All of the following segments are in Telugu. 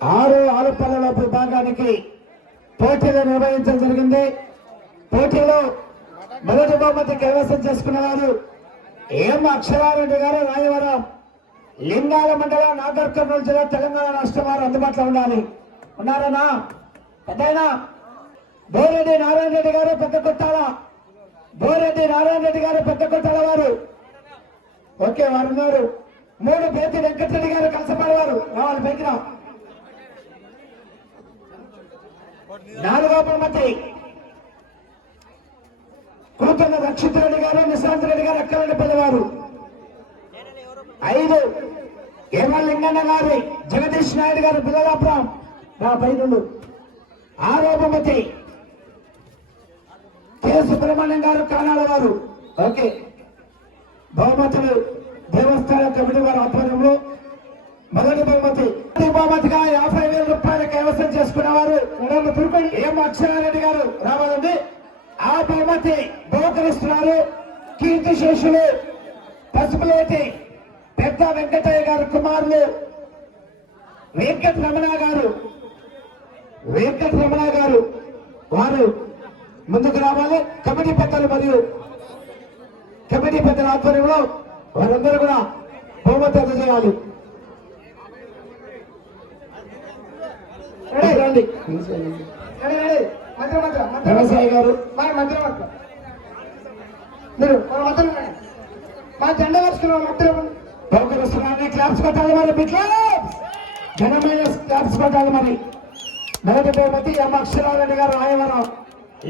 ఆరు ఆరుపల్లెల విభాగానికి పోటీలు నిర్వహించడం జరిగింది. పోటీలో మొదటి బహుమతి కైవసం చేసుకున్న వారు ఏం అక్షరారెడ్డి గారు రాయవరం లింగాల మండలం నాగర్ కర్నూలు జిల్లా తెలంగాణ రాష్ట్రం వారు అందుబాటులో ఉండాలి. ఉన్నారనా పెద్దయినా? బోరెడ్డి నారాయణ రెడ్డి గారు పెద్ద కొట్టాల. బోరెడ్డి నారాయణ రెడ్డి గారు పెద్ద కొట్టాల వారు. ఓకే వారు ఉన్నారు. మూడు పేతి వెంకటరెడ్డి గారు కలిసిపడేవారు రావాలి పైకిరా నాలుగో బహుమతి. కూతురు రక్షిత్ రెడ్డి గారు నిశాంత్ రెడ్డి గారు అక్కరెడ్డి పిల్లవారు. ఐదు ఏమా లింగన్న గారి జగదీష్ నాయుడు గారు పిల్లలాపురం. నా పైనుండు. ఆరో బహుమతి. కె. సుబ్రహ్మణ్యం గారు కానాల వారు. ఓకే. బహుమతులు దేవస్థాన కమిటీ వారి ఆధ్వర్యంలో మొదటి బహుమతి బహుమతిగా యాభై వేల రూపాయలు కైవసం చేసుకున్నవారు ఏం అక్షరారెడ్డి గారు రావాలండి? ఆ బహుమతి బహుకరిస్తున్నారు. కీర్తి శేషులు పసుపులేటి పెద్ద వెంకటయ్య గారు కుమారులు వెంకట రమణ గారు వెంకట రమణ గారు వారు ముందుకు రావాలి. కమిటీ పెద్దలు మరియు కమిటీ పెద్దల ఆధ్వర్యంలో వారందరూ కూడా బహుమతి అందజేయాలి. రండి వ్యవసాయ గారు. మీరు మా జెండా వేసుకున్నాం మొత్తం బహుకరిస్తున్నారని క్లాప్స్ కొట్టాలి మరి క్లాప్స్! ఘనమైన క్లాప్స్ కొట్టాలి మరి. మొదటి బహుమతి ఎం అక్షరారెడ్డి గారు రాయవరం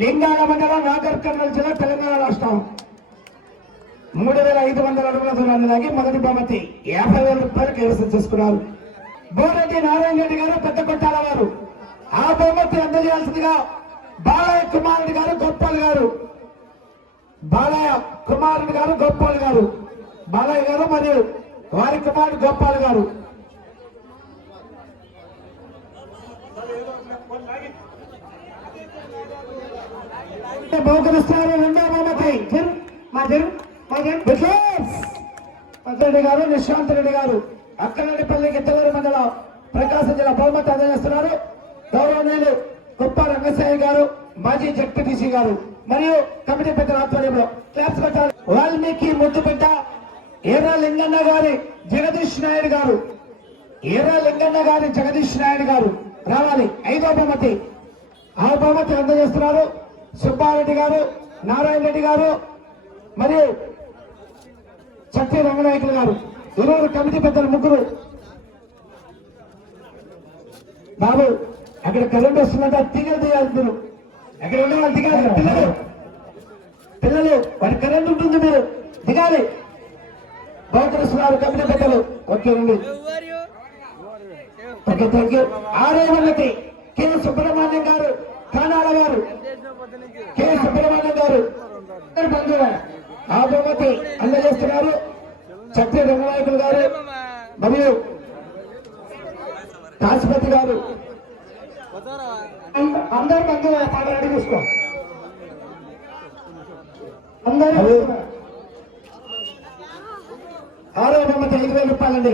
లింగాల మండలం నాగర్ కర్నూలు జిల్లా తెలంగాణ రాష్ట్రం. మూడు వేల ఐదు వందల అడుగుల దూరాన్ని లాగి మొదటి బహుమతి యాభై వేల రూపాయలు కైవసం చేసుకున్నారు. బోరెడ్డి నారాయణ రెడ్డి గారు పెద్ద కొట్టాల వారు. ఆ బహుమతి అందజేయాల్సిందిగా బాలయ్య కుమారుడు గారు గొప్పలు గారు. బాలయ్య కుమారుడు గారు గొప్పలు గారు. బాలయ్య గారు మరియు వారి కుమారుడు గోపాల్ గారు. బహుకరిస్తున్నారు రెండో బహుమతి. జరు మా రెడ్డి గారు నిశాంత్ రెడ్డి గారు. అక్కలపల్లి గిద్దలూరు మండలం ప్రకాశం జిల్లా బహుమతి అందజేస్తున్నారు. గౌరవనీయులు గొప్ప రంగసాయి గారు మాజీ జడ్పీటీసీ గారు మరియు కమిటీ పెద్దల ఆధ్వర్యంలో క్లాప్స్ పెట్టాలి. వాల్మీకి ముద్దుబిడ్డ ఎర్ర లింగన్న గారి జగదీష్ నాయుడు గారు. ఎర్ర లింగన్న గారి జగదీష్ నాయుడు గారు. రావాలి. ఐదో బహుమతి. ఆ బహుమతి అందజేస్తున్నారు సుబ్బారెడ్డి గారు నారాయణ రెడ్డి గారు మరియు చట్టి రంగనాయకులు గారు. ఇరువురు కమిటీ పెద్దలు ముగ్గురు. బాబు అక్కడ కరెంట్ వస్తుందంటే అది తీగలు తీయాలి మీరు. అక్కడ ఉండే వాళ్ళు దిగాలి. పిల్లలు. పిల్లలు వాడి కరెంట్ ఉంటుంది మీరు. దిగాలి. బహుకరిస్తున్నారు కమిటీ పెద్దలు. ఓకే రండి. ఓకే థ్యాంక్ యూ ఆరో మంది కె. సుబ్రహ్మణ్యం గారు కానాల గారు. కె. సుబ్రహ్మణ్యం గారు. ఆ బహుమతి అందజేస్తున్నారు. చక్రి రంగనాయకులు గారు. మరియు కాశపతి గారు. అందరు బంధువులు పాట రెడీ చూసుకో. అందరూ ఆరో బహుమతి ఐదు వేల రూపాయలండి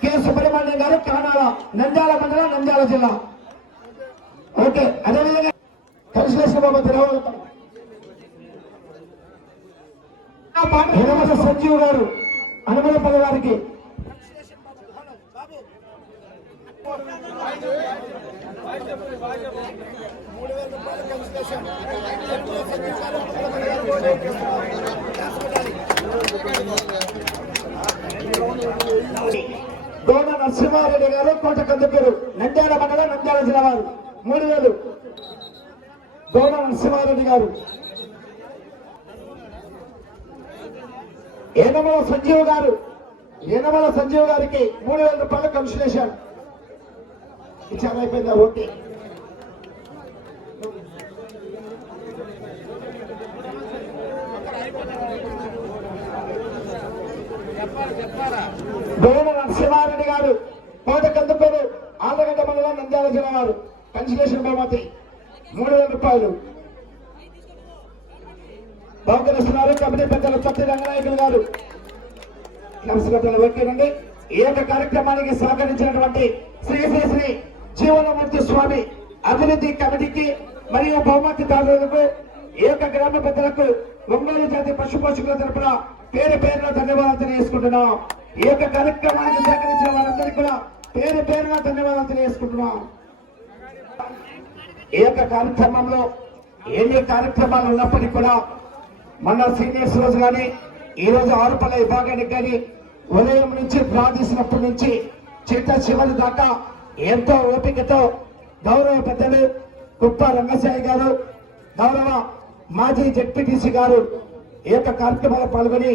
కె. సుబ్రహ్మణ్యం గారు కానాల నంద్యాల మండలం నంద్యాల జిల్లా. ఓకే అదేవిధంగా కన్సలేషన్ బహుమతి రావాలి సంజీవ్ గారు అనుమలపల్లి వారికి. దోమ నరసింహారెడ్డి గారు కోట కందుకూరు నంద్యాల మండలం నంద్యాల జిల్లా వారు. మూడు వేలు. దోమ నరసింహారెడ్డి గారు. ఏనమల సంజీవ్ గారు. ఏనమల సంజీవ్ గారికి మూడు వేల రూపాయలు కన్సిలేషన్ ఇచ్చారు అయిపోయిందా? ఓకే. గోడ నరసింహారెడ్డి గారు కోట కందుకూరు ఆంధ్రగడ్డ మండలం నంద్యాల జిల్లా వారు. కన్సిలేషన్ బహుమతి మూడు వేల రూపాయలు. బహుకరిస్తున్నారు కమిటీ పెద్దలు చట్టి రంగనాయకులు గారు. నమస్కారం ఓకేనండి ఈ యొక్క కార్యక్రమానికి సహకరించినటువంటి శ్రీ శ్రీ శ్రీ జీవనమూర్తి స్వామి అభివృద్ధి కమిటీకి మరియు బహుమతి తాజేందుకు ఏక గ్రామ పెద్దలకు ఒంగోలు జాతి పశు పోషకుల తరపున పేరు పేరున ధన్యవాదాలు తెలియజేసుకుంటున్నాం. ఈ యొక్క కార్యక్రమానికి సహకరించిన వారందరికీ కూడా పేరు పేరున ధన్యవాదాలు తెలియజేసుకుంటున్నాం. ఈ యొక్క కార్యక్రమంలో ఎన్ని కార్యక్రమాలు ఉన్నప్పటికీ కూడా మన సీనియర్స్ రోజు కానీ ఈ రోజు ఆరుపల్ల విభాగానికి కానీ ఉదయం నుంచి ప్రార్థించినప్పటి నుంచి చిట్ట చివరి దాకా ఎంతో ఓపికతో గౌరవ పెద్దలు కుప్ప రంగశాయి గారు గౌరవ మాజీ జడ్పీటీసీ గారు ఈ కార్యక్రమాలు పాల్గొని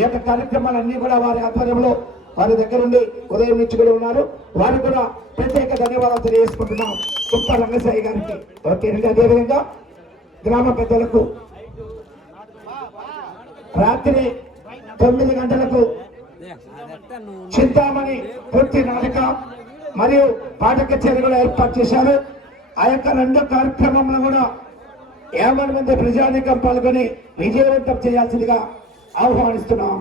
ఈ కార్యక్రమాలన్నీ కూడా వారి ఆధ్వర్యంలో వారి దగ్గరుండి ఉదయం నుంచి కూడా ఉన్నారు. వారికి కూడా ప్రత్యేక ధన్యవాదాలు తెలియజేసుకుంటున్నాం. కుప్ప రంగసాయి గారికి. ఓకే అదేవిధంగా గ్రామ పెద్దలకు రాత్రి తొమ్మిది గంటలకు చింతామణి పూర్తి నాటక మరియు పాట కచేరీ కూడా ఏర్పాటు చేశారు. ఆ యొక్క రెండు కార్యక్రమంలో కూడా యాభై మంది ప్రజానికం పాల్గొని విజయవంతం చేయాల్సిందిగా ఆహ్వానిస్తున్నాం.